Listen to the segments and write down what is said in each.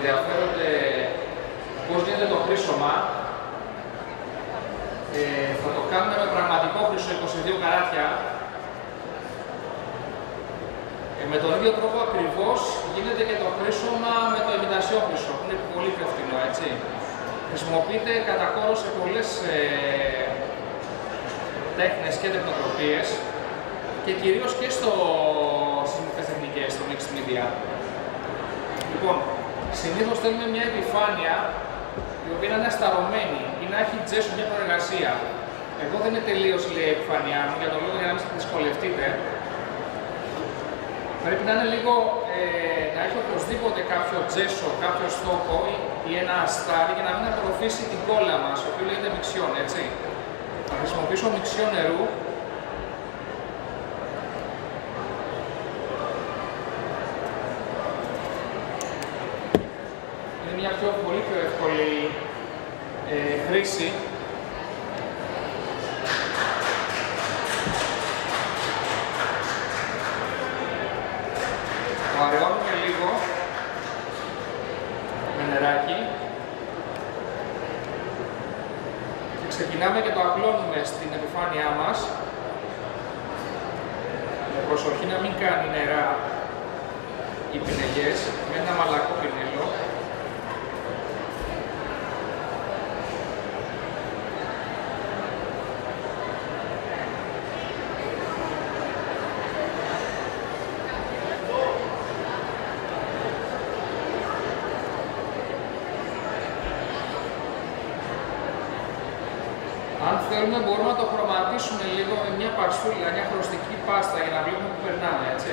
ενδιαφέρονται πώς γίνεται το χρήσωμα, θα το κάνουμε με πραγματικό χρυσό 22 καράτια. Με τον ίδιο τρόπο ακριβώς γίνεται και το χρήσωμα με το ημιτασιόν χρυσό, που είναι πολύ πιο φθηνό, έτσι. Χρησιμοποιείται κατά κόρο σε πολλές τέχνες και τεχνοτροπίες και κυρίως και στις μορφές τεχνικές, στο mixed media. Λοιπόν, συνήθως θέλουμε μια επιφάνεια η οποία είναι ασταρωμένη ή να έχει τζέσο μια προεργασία. Εδώ δεν είναι τελείως η επιφάνειά μου, για το λόγο για να μην δυσκολευτείτε. Πρέπει να είναι λίγο, να έχει οπωσδήποτε κάποιο τζέσο, κάποιο στόχο ή ένα αστάρι για να μην απορροφήσει την κόλλα μας, το οποίο λέγεται μιξιόν, έτσι. Θα χρησιμοποιήσω μιξιό νερού. Είναι μια πολύ πιο εύκολη χρήση. Το αραιώνουμε λίγο με νεράκι και ξεκινάμε και το απλώνουμε στην επιφάνειά μας. Με προσοχή να μην κάνει νερά οι πινελιές, με ένα μαλακό πινέλο. Αν θέλουμε μπορούμε να το χρωματίσουμε λίγο με μια παρσούλα, μια χρωστική πάστα για να βλέπουμε που περνάμε, έτσι.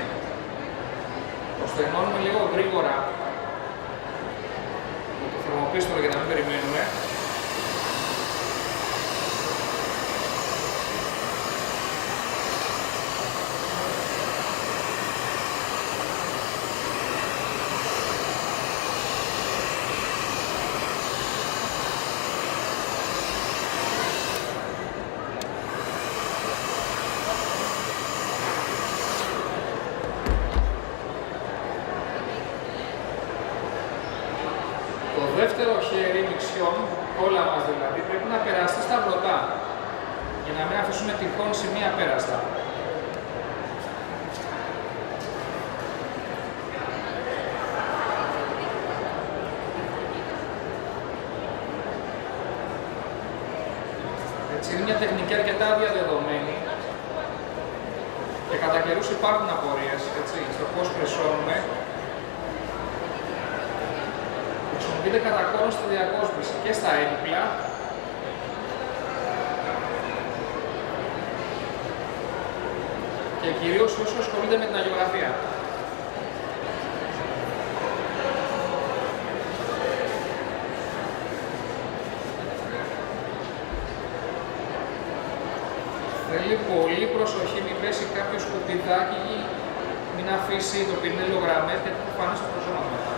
Το στεγνώνουμε λίγο γρήγορα. Το θερμοπίστολο για να μην περιμένουμε. Το δεύτερο χέρι μιξιόν, όλα μας δηλαδή, πρέπει να περαστεί στα βρωτά για να μην αφήσουμε τυχόν σημεία πέραστα. Έτσι, είναι μια τεχνική αρκετά διαδεδομένη και κατά καιρούς υπάρχουν απορίες, έτσι, στο πώς χρυσώνουμε. Χρησιμοποιείται κατά κόρο στη διακόσμηση και στα έπιπλα και κυρίως όσο ασχολείται με την αγιογραφία. Θέλει πολύ προσοχή, μην πέσει κάποιο σκουπιδάκι, μην αφήσει το πινέλο γραμμές γιατί θα πάνε στο προσώμα μετά.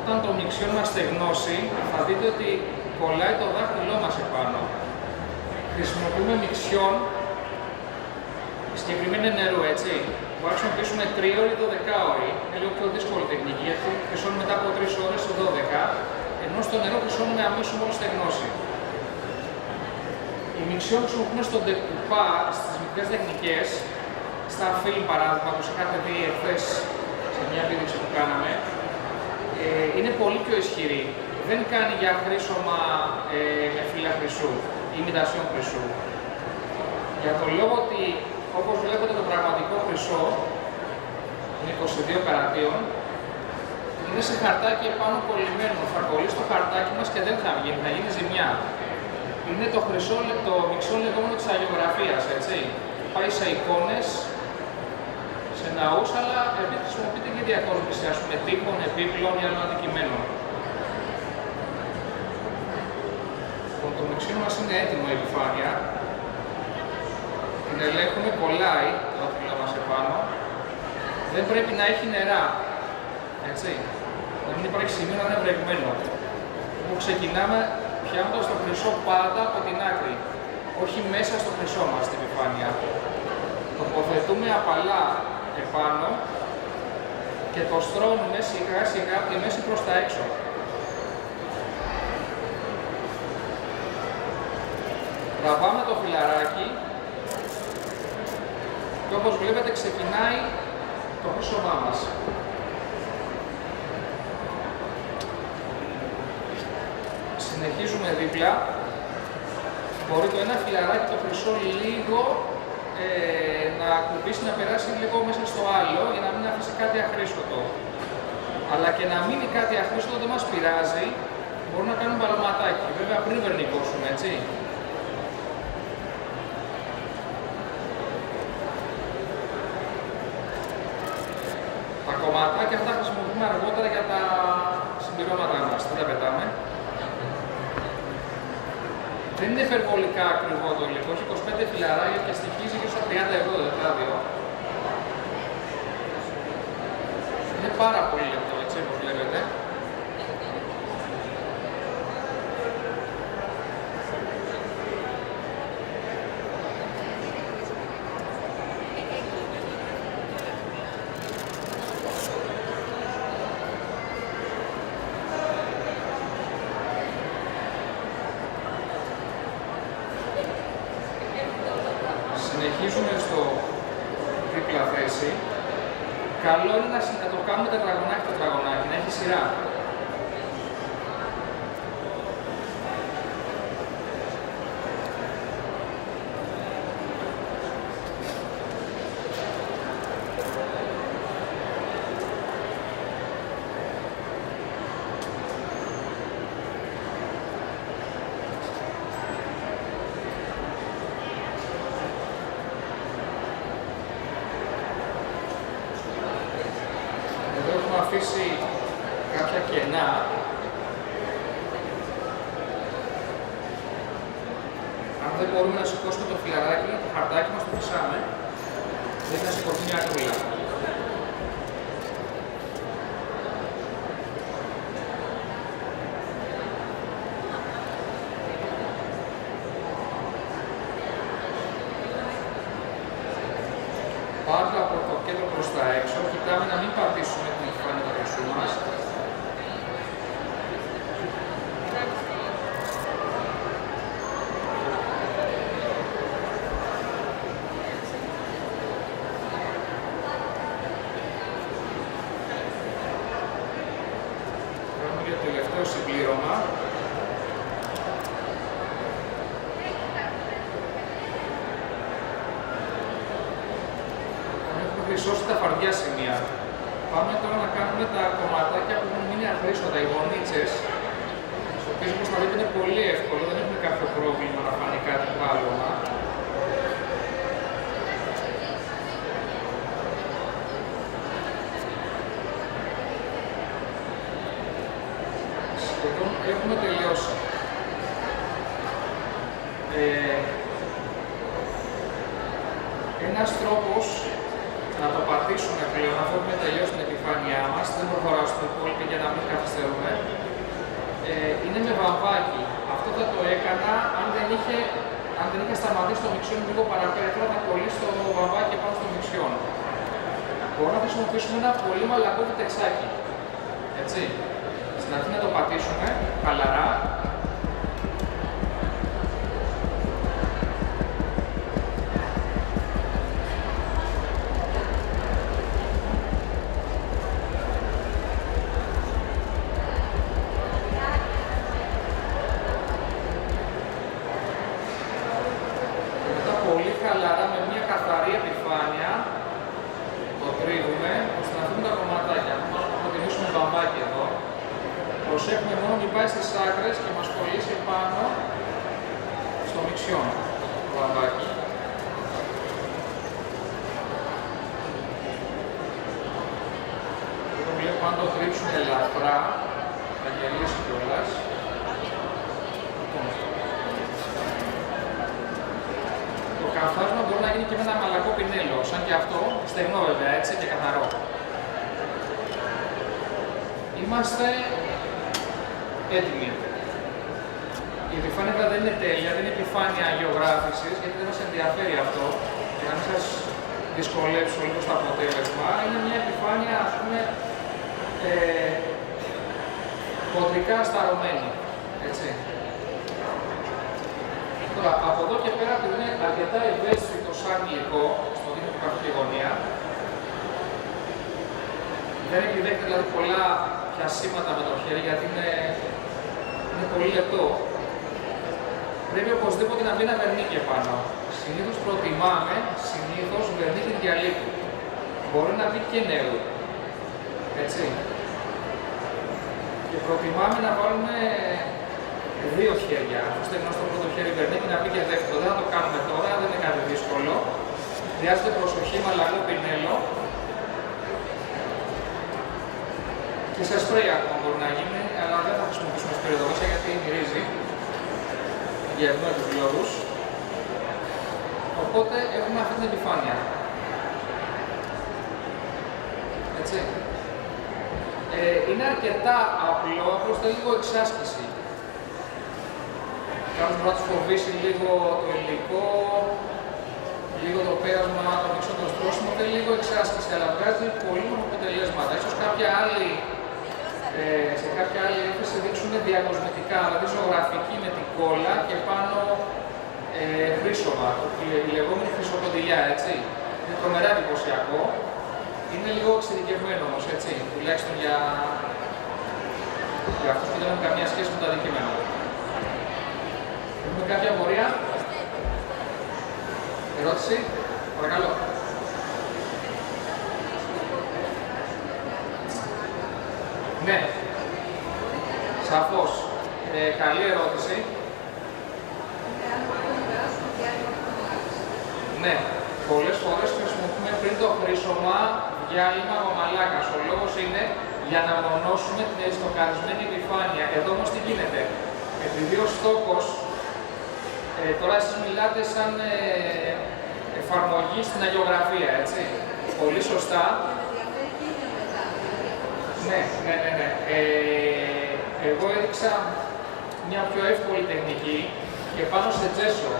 Όταν το μιξιόν μας στεγνώσει, θα δείτε ότι κολλάει το δάχτυλό μας επάνω. Χρησιμοποιούμε μιξιόν, συγκεκριμένα νερού, έτσι. Μπορούμε να χρησιμοποιήσουμε 3ωρη ή 12ωρη. Είναι λίγο πιο δύσκολη τεχνική, γιατί χρυσώνουμε μετά από 3 ώρες ή 12, ενώ στο νερό χρυσώνουμε αμέσως μόλις στεγνώσει. Η μιξιόν χρησιμοποιούμε στο ντεκουπά, στις μικρές τεχνικές, στα φιλμ παράδειγμα, όπως είχατε δει εχθές σε μια επίδειξη που κάναμε. Είναι πολύ πιο ισχυρή. Δεν κάνει για χρήσωμα με φύλλα χρυσού ή ημιτασιόν χρυσού. Για τον λόγο ότι, όπως βλέπετε, το πραγματικό χρυσό χρυσό, είναι 22 καρατίων, είναι σε χαρτάκι επάνω κολλημένο. Θα κολλήσει το χαρτάκι μας και δεν θα βγει, θα γίνει ζημιά. Είναι το χρυσό, το μυξό λεγόμενο της αγιογραφίας, έτσι. Πάει σε εικόνες, σε ναούς, αλλά επίσης χρησιμοποιείται και διακόσμηση, ας πούμε, τύπων, επίπλων ή άλλων αντικειμένων. Το μυξίνο μας είναι έτοιμο η επιφάνεια. Την ελέγχουμε, κολλάει το δάχτυλό μας επάνω. Δεν πρέπει να έχει νερά, έτσι. Να μην υπάρχει σημείο να είναι βρεγμένο. Που ξεκινάμε πιάνοντας το χρυσό πάντα από την άκρη, όχι μέσα στο χρυσό μας στην επιφάνεια. Τοποθετούμε απαλά επάνω και το στρώνουμε σιγά σιγά από τη μέση προς τα έξω. Τραβάμε το φυλαράκι και όπως βλέπετε ξεκινάει το χρυσόμά μας. Συνεχίζουμε δίπλα. Μπορεί το ένα φυλαράκι το χρυσό λίγο να κουμπίσει, να περάσει λίγο μέσα στο άλλο για να μην αφήσει κάτι αχρήστοτο. Αλλά και να μείνει κάτι αχρήστοτο δεν μας πειράζει, μπορούμε να κάνουμε μπαλωματάκι. Βέβαια πριν βερνικώσουμε, έτσι. Τα κομματάκια αυτά χρησιμοποιούμε αργότερα για τα συμπληρώματά μας. Δεν τα πετάμε. Δεν είναι υπερβολικά ακριβό το υλικό, έχει 25 φιλαράκια και στοιχίζει και στα 30 ευρώ το τετράδιο. Είναι πάρα πολύ λεπτό, έτσι όπως βλέπετε. Συνεχίζουμε στο δίπλα θέση. Καλό είναι να το κάνουμε τετραγωνάκι, να έχει σειρά. Αφήσει κάποια κενά. Αν δεν μπορούμε να σηκώσουμε το φυλαράκι, το χαρτάκι μας το φυσάμε, δεν θα σηκωθεί μια κρούλα. Πάντα από το κέντρο προς τα έξω, κοιτάμε να μην πατήσουμε την επιφάνεια του χρυσού μας. Κάνουμε και το τελευταίο συμπλήρωμα. Χρυσώσει τα φαρδιά σημεία. Πάμε τώρα να κάνουμε τα κομματάκια που έχουν μείνει αχρήστοτα, οι γονίτσες, τις οποίες όπως θα δείτε είναι πολύ εύκολο, δεν έχουμε κάποιο πρόβλημα να φανεί κάτι πάλωμα. Σχεδόν έχουμε τελειώσει. Ένας τρόπος να το πατήσουμε πλέον, αφού έχουμε τελειώσει την επιφάνειά μας, δεν προχωράω στο υπόλοιπο για να μην καθυστερούμε, είναι με βαμβάκι. Αυτό θα το έκανα αν δεν είχα σταματήσει το μιξιόν λίγο παραπέρα, τώρα θα κολλήσει το βαμβάκι πάνω στο μιξιόν. Μπορούμε να χρησιμοποιήσουμε ένα πολύ μαλακό βιτεξάκι. Έτσι. Στην αρχή να το πατήσουμε χαλαρά. Χαλαρά με μια καθαρή επιφάνεια προσέχουμε μόνο μην πάει στις άκρες και μας κολλήσει πάνω στο μιξιόν το λαμπάκι. Το βλέπω αν το τρίψουμε ελαφρά, θα γελίσει κιόλας. Το καθάρισμα μπορεί να γίνει και με ένα μαλακό πινέλο, σαν και αυτό, στεγνό βέβαια, έτσι, και καθαρό. Είμαστε έτοιμοι. Η επιφάνεια δεν είναι τέλεια, δεν είναι επιφάνεια αγιογράφησης, γιατί δεν μας ενδιαφέρει αυτό. Για να μην σας δυσκολέψω λίγο στο αποτέλεσμα, είναι μια επιφάνεια, ας πούμε, χοντρικά σταρωμένη. Έτσι. Τώρα, από εδώ και πέρα, επειδή είναι αρκετά ευαίσθητο σαν υλικό, στο δείχνω του καφέ και γωνία, δεν επιδέχεται δηλαδή πολλά πιασίματα με το χέρι, γιατί είναι πολύ λεπτό. Πρέπει οπωσδήποτε να μπει ένα βερνίκι επάνω. Συνήθως προτιμάμε βερνίκι διαλύτου. Μπορεί να μπει και νερού. Έτσι. Και προτιμάμε να βάλουμε δύο χέρια. Αυτό στεγνό στο πρώτο χέρι βερνίκι, να μπει και δεύτερο. Δεν θα το κάνουμε τώρα, δεν είναι κάτι δύσκολο. Χρειάζεται προσοχή, μαλακό πινέλο. Και σε σπρέι ακόμα μπορεί να γίνει, αλλά δεν θα χρησιμοποιήσουμε σπρέι εδώ μέσα γιατί μυρίζει για ευνόητους λόγους. Οπότε έχουμε αυτή την επιφάνεια. Έτσι. Είναι αρκετά απλό, απλώς θέλει λίγο εξάσκηση. Κάποιος μπορεί να τους φοβήσει λίγο το υλικό, λίγο το πέρασμα, το μίξο, το στρώσιμο, θέλει λίγο εξάσκηση, αλλά βγάζει πολύ μόνο αποτελέσματα. Ίσως σε κάποια άλλη έκθεση δείξουν διακοσμητικά, δηλαδή ζωγραφική με την κόλλα και πάνω χρήσωμα, η λεγόμενη χρυσοκοντιλιά, έτσι. Είναι τρομερά εντυπωσιακό. Είναι λίγο εξειδικευμένο όμως, έτσι, τουλάχιστον για αυτούς που δεν έχουν καμία σχέση με το αντικείμενο. Έχουμε κάποια απορία? Ερώτηση? Παρακαλώ. Ναι, σαφώς. Καλή ερώτηση. Ναι, πολλές φορές χρησιμοποιούμε πριν το χρήσωμα διάλειμμα γομαλάκας. Ο λόγος είναι για να μονώσουμε την αριστοκαρισμένη επιφάνεια. Εδώ όμως τι γίνεται? Επειδή ο στόχος, τώρα εσείς μιλάτε σαν εφαρμογή στην αγιογραφία, έτσι. Πολύ σωστά. Ναι. Εγώ έδειξα μια πιο εύκολη τεχνική και πάνω σε τζέσο.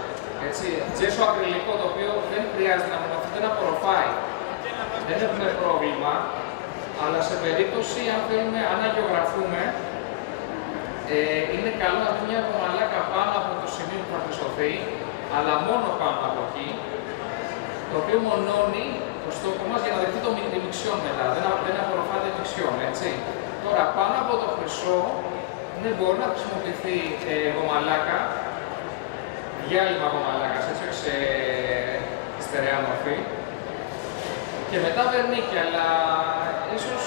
Τζέσο ακριλικό, το οποίο δεν χρειάζεται να μονοθεί, δεν απορροφάει. Δεν έχουμε πρόβλημα, αλλά σε περίπτωση αν θέλουμε, αν αγιογραφούμε, είναι καλό να δούμε μια γομαλάκα πάνω από το σημείο που θα χρυσωθεί, αλλά μόνο πάνω από εκεί, το οποίο μονώνει το στόχο μας για να δεχτεί το μιξιόν μετά. Δεν απορροφάται μιξιόν, έτσι. Τώρα, πάνω από το χρυσό, ναι, μπορεί να χρησιμοποιηθεί γομαλάκα, διάλειμμα γομαλάκας, έτσι, σε στερεά μορφή. Και μετά βερνίκι, αλλά ίσως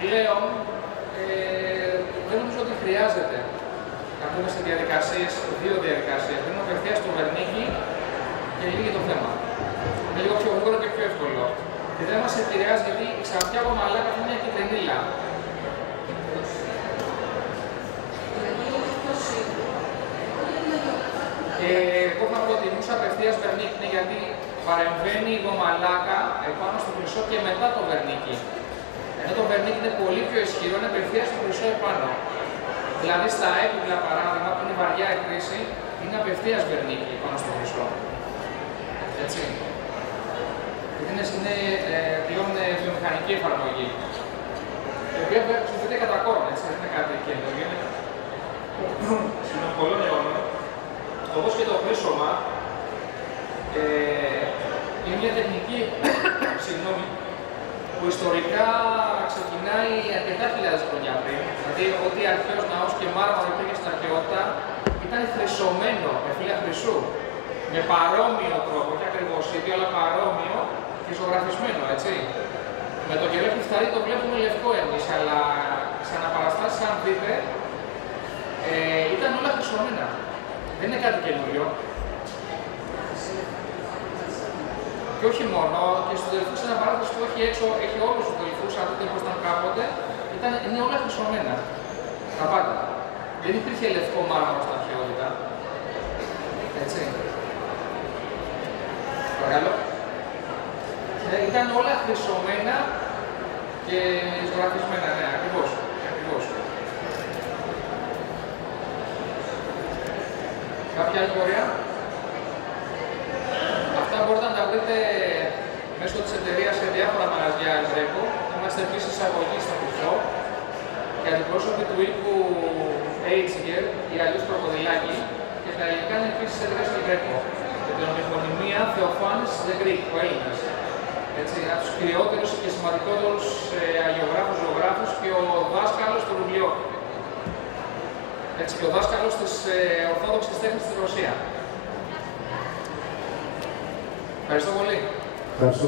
πλέον δεν νομίζω ότι χρειάζεται να μπούμε σε διαδικασίες, δύο διαδικασίες. Μπαίνουμε απευθείας στο βερνίκι και λύγει το θέμα. Είναι λίγο πιο γρήγορο και πιο εύκολο. Και δεν μας επηρεάζει γιατί η ξανθιά γομαλάκα είναι μια κυτρινίλα. Εγώ θα προτιμούσα απευθείας βερνίκι, γιατί παρεμβαίνει η γομαλάκα επάνω στο χρυσό και μετά το βερνίκι. Ενώ το βερνίκι είναι πολύ πιο ισχυρό, είναι απευθείας στο χρυσό επάνω. Δηλαδή στα έπιπλα παράδειγμα, που είναι βαριά η χρήση, είναι απευθείας βερνίκι πάνω στο χρυσό. Έτσι. Είναι πλέον βιομηχανική εφαρμογή. Η οποία χρησιμοποιείται κατά κόρον, έτσι, δεν είναι κάτι καινούργιο. Είναι πολύ νεότερο. Όπως και το χρήσωμα, είναι μια τεχνική που ιστορικά ξεκινάει αρκετά χιλιάδες χρόνια πριν. Δηλαδή, ότι αρχαίος ναός και μάρμαρο υπήρχε στην αρχαιότητα ήταν χρυσωμένο με φύλλα χρυσού. Με παρόμοιο τρόπο, όχι ακριβώς ίδιο, αλλά παρόμοιο και ζωγραφισμένο, έτσι. Με το καιρό έχει φτάσει, το βλέπουμε λευκό εμείς, αλλά σε αναπαραστάσεις, αν δείτε, Ήταν όλα χρυσωμένα. Δεν είναι κάτι καινούριο. Και όχι μόνο, και στους δελφούς ένα παράδειγμα που έχει έξω, έχει όλους τους δελφούς, αν δείτε πώς ήταν κάποτε, είναι όλα χρυσωμένα. Τα πάντα. Δεν υπήρχε λευκό μάρμαρο στα αρχαιότητα. Έτσι. Παρακαλώ. Ήταν όλα χρυσωμένα και ζωγραφισμένα, ναι, ακριβώς. Κάποια άλλη πορεία. Αυτά μπορείτε να τα βρείτε μέσω της εταιρείας σε διάφορα μαγαζιά Greco. Είμαστε επίσης εισαγωγή στο χρυσό και αντιπρόσωποι του οίκου Eitzinger ή αλλιώς Κροκοδιλάκη και τα υλικά είναι επίσης εταιρείας του Greco. Και την ομοιχωνυμία Θεοφάνης the Greek, ο Έλληνας. Έτσι, ένα από τους κυριότερους και σημαντικότερους αγιογράφους, ζωγράφους και ο δάσκαλος του βιβλίου. Έτσι, και ο δάσκαλος της Ορθόδοξης τέχνης στη Ρωσία. Ευχαριστώ πολύ. Ευχαριστώ,